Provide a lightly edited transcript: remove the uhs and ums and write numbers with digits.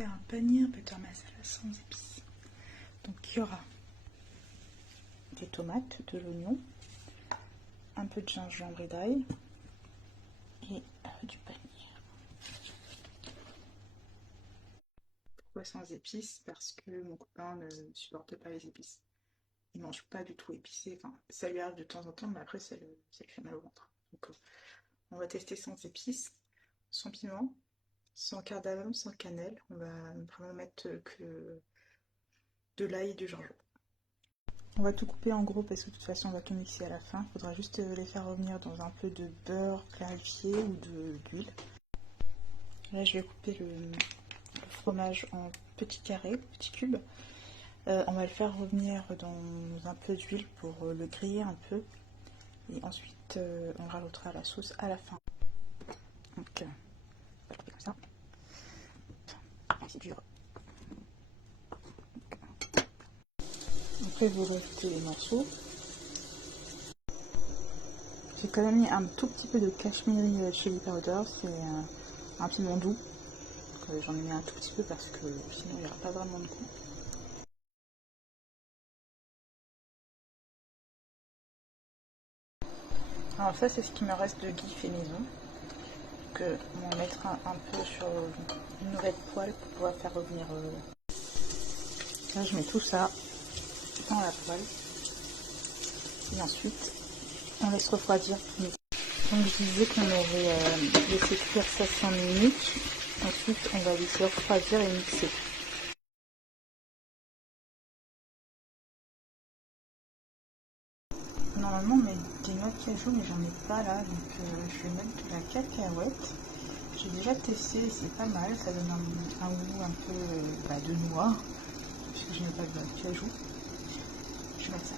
faire un panier butter masala sans épices. Donc il y aura des tomates, de l'oignon, un peu de gingembre et d'ail et du panier. Pourquoi sans épices? Parce que mon copain ne supporte pas les épices. Il mange pas du tout épicé, enfin ça lui arrive de temps en temps, mais après ça lui fait mal au ventre. Donc on va tester sans épices, sans piment, sans cardamome, sans cannelle. On va vraiment mettre que de l'ail et du gingembre. On va tout couper en gros parce que de toute façon on va tout mixer à la fin. Il faudra juste les faire revenir dans un peu de beurre clarifié ou d'huile. Là je vais couper le fromage en petits carrés, petits cubes. On va le faire revenir dans un peu d'huile pour le griller un peu. Et ensuite on rajoutera la sauce à la fin. Donc on va le couper comme ça. C'est dur. Après vous rajoutez les morceaux. J'ai quand même mis un tout petit peu de cashmere chili powder, c'est un piment doux. J'en ai mis un tout petit peu parce que sinon il n'y aura pas vraiment de goût. Alors ça c'est ce qui me reste de ghee fait maison. Donc on va mettre un peu sur une nouvelle poêle pour pouvoir faire revenir. Là je mets tout ça dans la poêle. Et ensuite on laisse refroidir. Donc je disais qu'on aurait laissé cuire ça 5 minutes. Ensuite on va laisser refroidir et mixer. Normalement on met des noix de cajou mais j'en ai pas là, donc je vais mettre de la cacahuète. J'ai déjà testé et c'est pas mal, ça donne un goût un peu de noix, puisque je n'ai pas de noix de cajou. Je vais mettre ça.